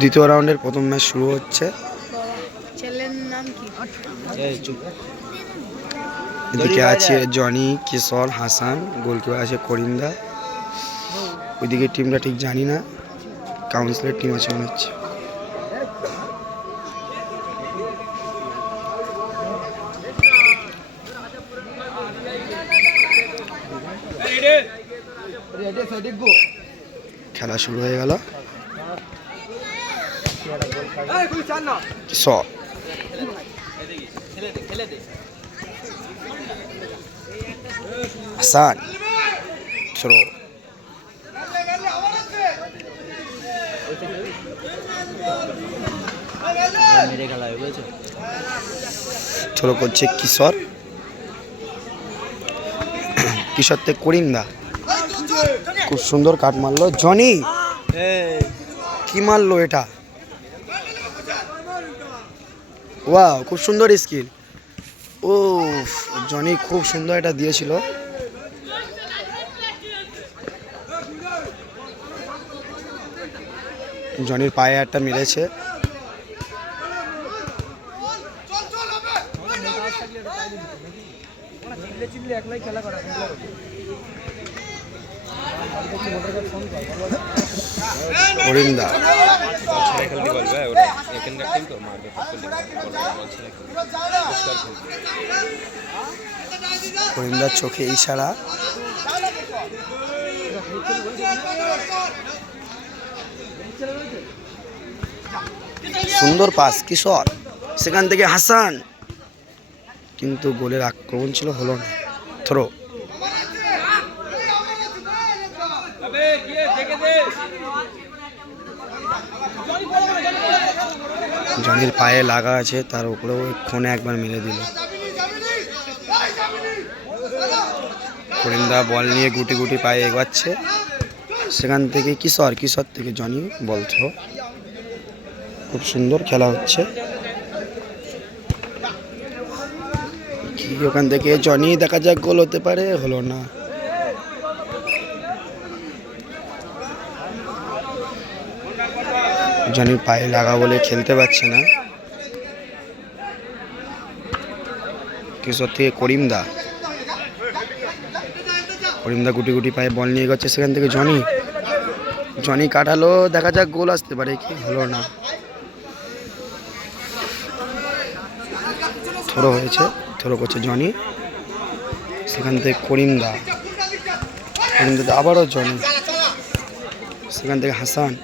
দ্বিতীয় রাউন্ডের প্রথম ম্যাচ শুরু হচ্ছে। এদিকে আছে জনি, কিশোর, হাসান, গোলকিপার আছে করিমদা। ওইদিকে টিমটা ঠিক জানি না, কাউন্সিলের টিম আছে মনে হচ্ছে। খেলা শুরু হয়ে গেল। কিশোর, হাসান, থ্রো, থ্রো করছে কিশোর। কিশোর থেকে করিমদা, খুব সুন্দর কাট মারলো জনি। কি মারলো এটা, ওয়াও খুব সুন্দর স্কিল। ও জনি খুব সুন্দর এটা দিয়েছিল। জনির পায়ে একটা মেরেছে। করিমদা, করিমদার চোখে ইশারা। সুন্দর পাস কিশোর, সেখান থেকে হাসান, কিন্তু গোলের আক্রমণ ছিল, হলো না। থ্রো, জনির পায়ে লাগা আছে, তার উপরেও ফোনে একবার মেরে দিল। করিমদা বল নিয়ে গুটি গুটি পায়ে এগোচ্ছে। সেখান থেকে কিশোর, কিশোর থেকে জনি, বল থ্রো। খুব সুন্দর খেলা হচ্ছে। ওখান থেকে জনি, দেখা যাক গোল হতে পারে, হলো না। জনির পায়ে লাগা বলে খেলতে পারছে না। কিশোর থেকে করিমদা, করিমদা গুটি গুটি পায়ে বল নিয়ে গেছে। সেখান থেকে জনি, জনি কাটালো, দেখা যাক গোল আসতে পারে কি, হলো না। থ্রো হয়েছে, থ্রো করছে জনি। সেখান থেকে করিমদা, করিমদা আবারও জনি, সেখান থেকে হাসান।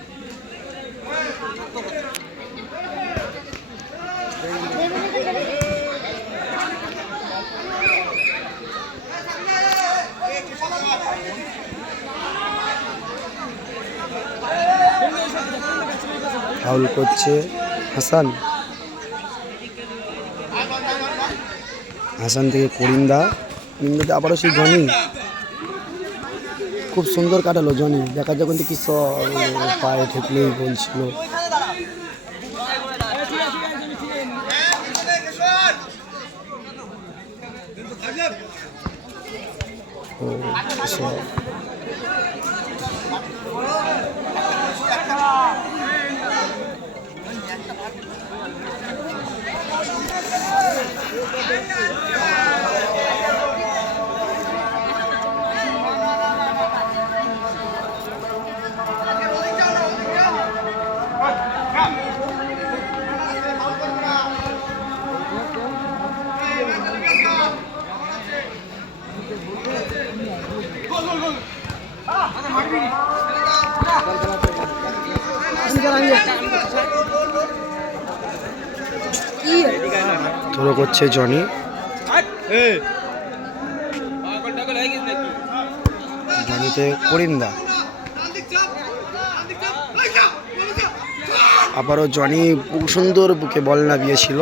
ফাউল করছে হাসান। হাসান থেকে করিমদা, করিমদা আবারও সেই জনি, খুব সুন্দর কাটালো জনি। দেখা যাক কিন্তু কিশোর পায়ে ঠেকলেই বলছিল। থ্রো করছে জনি, জনিতে করিমদা, আবারও জনি সুন্দর বুকে বল নামিয়েছিল।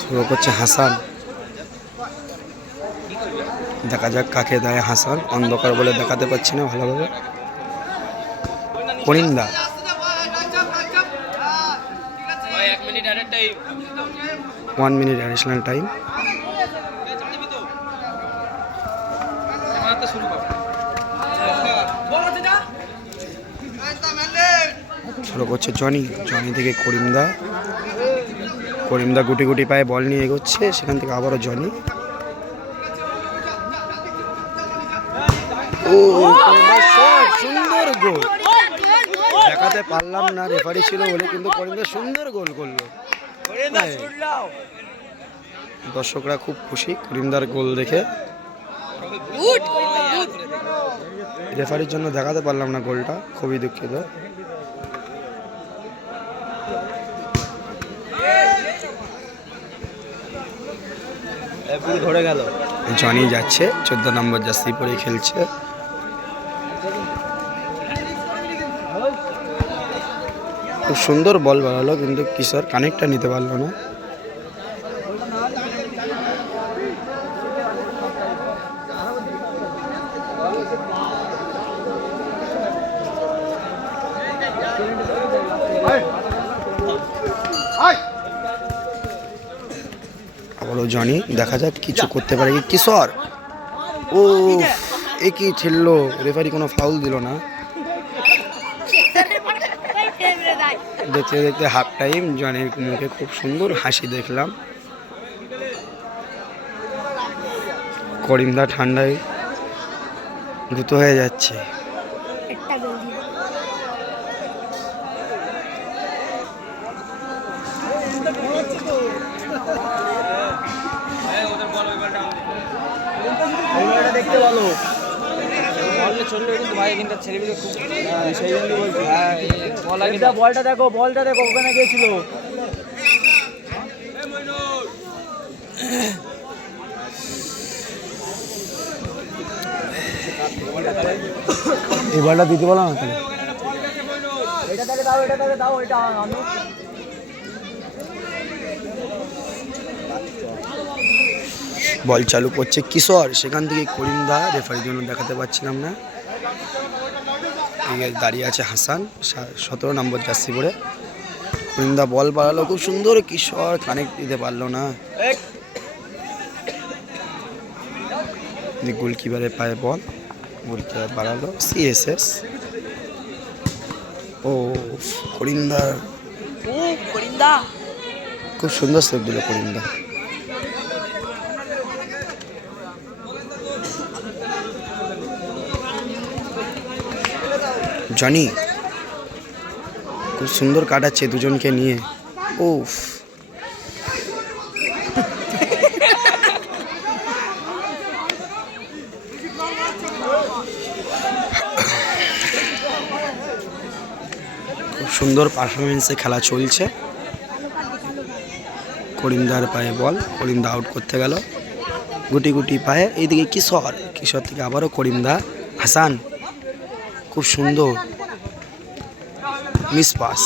থ্রো করছে হাসান, দেখা যাক কাকে দেয় হাসান, অন্ধকার বলে দেখাতে পাচ্ছি না ভালোভাবে। করিমদা, 1 মিনিট অ্যাডিশনাল টাইম। শুরু করছে জনি, জনি থেকে করিমদা, করিমদা গুটি গুটি পায়ে বল নিয়ে এগোচ্ছে, সেখান থেকে আবারও জনি। ও সুন্দর গোল, দেখাতে পারলাম না, রেফারি ছিল বলে, কিন্তু করিমদা সুন্দর গোল করলো। দর্শকরা খুব খুশি করিমদার গোল দেখে। রেফারির জন্য দেখাতে পারলাম না গোলটা, খুবই দুঃখিত। ধরে গেল, জনি যাচ্ছে 14 নম্বর জার্সি পরে খেলছে। খুব সুন্দর বল বাড়ালো, কিন্তু কিশোর কানেক্টটা নিতে পারলো না। আবারও জনি, দেখা যাক কিছু করতে পারে কি কিশোর। ও কি ঠেললো, রেফারি কোনো ফাউল দিল না। দেখতে দেখতে হাফ টাইম, জনির মুখে খুব সুন্দর হাসি দেখলাম। করিমদা ঠান্ডায় দ্রুত হয়ে যাচ্ছে। দেখতে ভালো চললে কিন্তু ভাই কিন্তু ছেলেমেয়ে খুব সেই জন্য বলছি। হ্যাঁ বলটা দেখো, বলটা দেখো ওখানে গিয়েছিল। এই বলটা দিতে বলো না তাহলে। এটা তাকে দাও, এটা তাকে দাও, এটা আমি বল চালু করছে কিশোর, সেখান থেকে করিমদা, রেফারির জন্য দেখাতে পাচ্ছিলাম না। দাঁড়িয়ে আছে হাসান 17 নম্বর জার্সি পরে। করিমদা বল বাড়ালো খুব সুন্দর, কিশোর কানেক্ট দিতে পারলো না। গোলকিপারের পায়ে বল, গোলকিপার বাড়ালো সিএসএস। ও করিমদা খুব সুন্দর সেভ দিল করিমদা। জনি খুব সুন্দর কাটাচ্ছে দুজনকে নিয়ে। উফ খুব সুন্দর পারফরমেন্সে খেলা চলছে। করিমদার পায়ে বল, করিমদা আউট করতে গেল গুটি গুটি পায়ে। এইদিকে কিশোর, কিশোর থেকে আবারও করিমদা, হাসান খুব সুন্দর মিস পাস।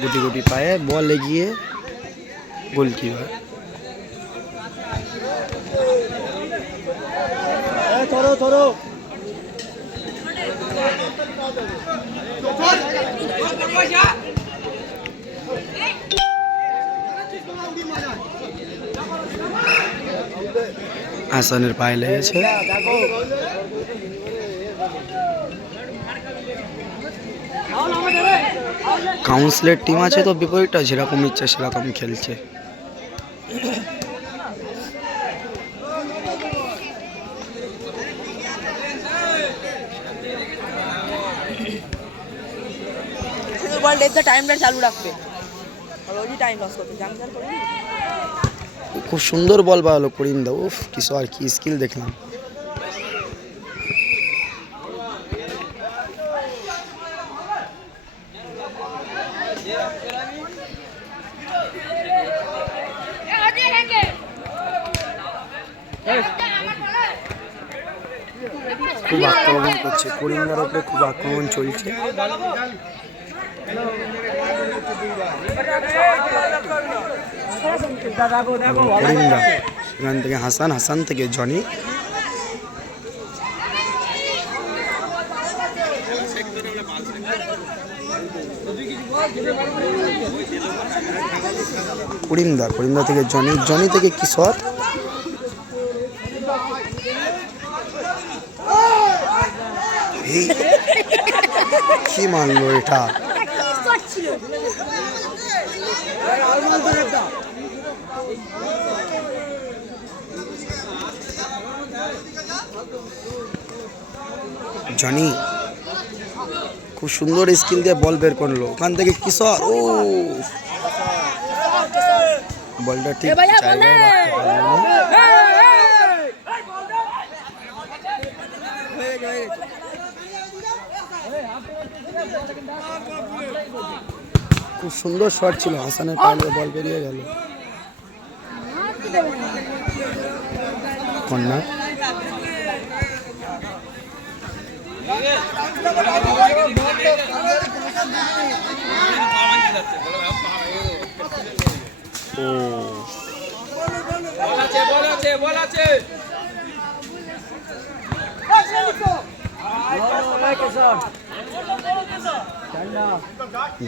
গুটি গুটি পায়ে বল এগিয়ে গোলকিপার। ধরো ধরো হাসানের পায়ে লেগেছে। কাউন্সিলের টিম আছে তো বিপরীতটা যেরকম ইচ্ছে সেরকম খেলছে। খুব সুন্দর বল বাড়ালো করিমদা। উফ কিশোর কি স্কিল দেখলাম। খুব আক্রমণ করছে করিমদার উপরে, খুব আক্রমণ চলছে। করিমদা, এখান থেকে হাসান, হাসান থেকে জনি। করিমদা, করিমদা থেকে জনি, জনি থেকে কিশোর। এই কি মানলো এটা? জনি খুব সুন্দর স্কিল দিয়ে বল বের করলো ওখান থেকে কিশোর। ও বলটা ঠিক জায়গায় রাখতে পারলো না। খুব সুন্দর শট ছিল, হাসানের পায়ে বল বেরিয়ে গেল। কর্নার।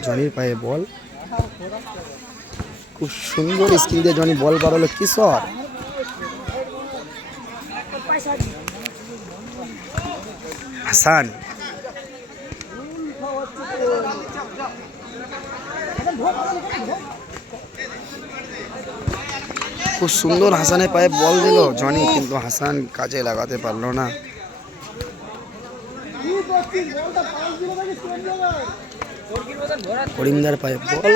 জনির পায়ে বল, খুব সুন্দর স্কিল দিয়ে জনি বল বাড়ালো কিশোর। হাসান খুব সুন্দর হাসানের পায়ে বল দিল জনি, কিন্তু হাসান কাজে লাগাতে পারলো না। করিমদার পায়ে বল,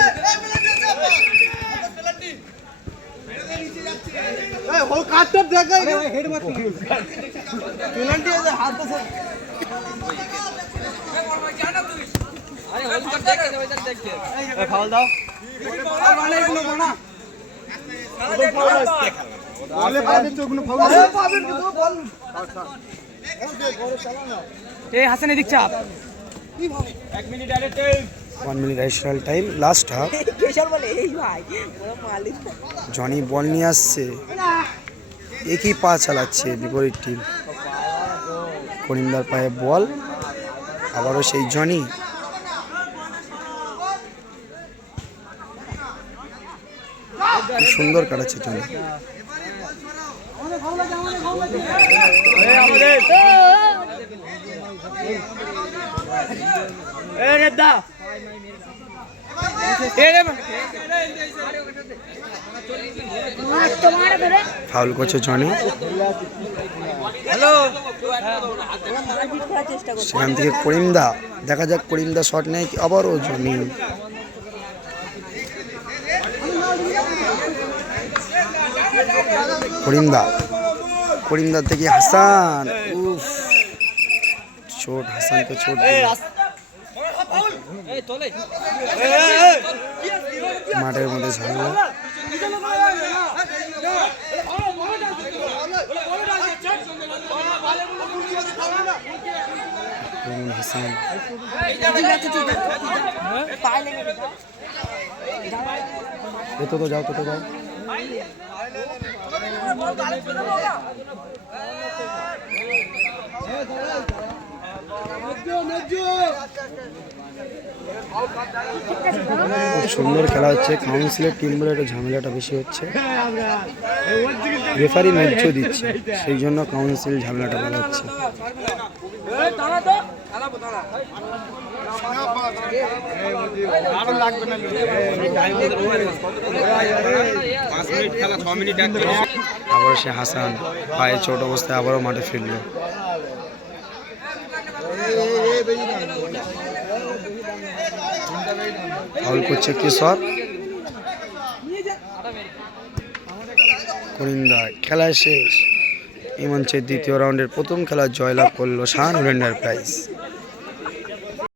হাসান এদিক চাপ। 1 minute additional time, last half. Johnny বল নিয়ে আসছে, একই পা চালাচ্ছে বিপরীত টিম। করিমদার পায়ে বল, আবারও সেই জনি। সুন্দর কাটাচ্ছে জনি। ফাউল করছে জনি। সেখান থেকে করিমদা, দেখা যাক করিমদা শট নেয়, আবারও জনি। করিমদা, করিমদা থেকে হাসান। উফ, চোট, হাসানকে চোট মাঠের মধ্যে ঝামেলা। হাসান তো যাও, তো যাও। খুব সুন্দর খেলা হচ্ছে, কাউন্সিলের টিম বলে একটা ঝামেলাটা বেশি হচ্ছে। রেফারি ন্যায্য দিচ্ছে, সেই জন্য কাউন্সিল ঝামেলাটা বলা হচ্ছে। আবারও সে হাসান পায়ে চোট অবস্থায় আবারও মাঠে ফিরল। ফাউল করছে কিশোর। করিমদা, খেলা শেষ। এই মঞ্চের দ্বিতীয় রাউন্ডের প্রথম খেলা জয়লাভ করলো শাহানুর এন্টারপ্রাইজ।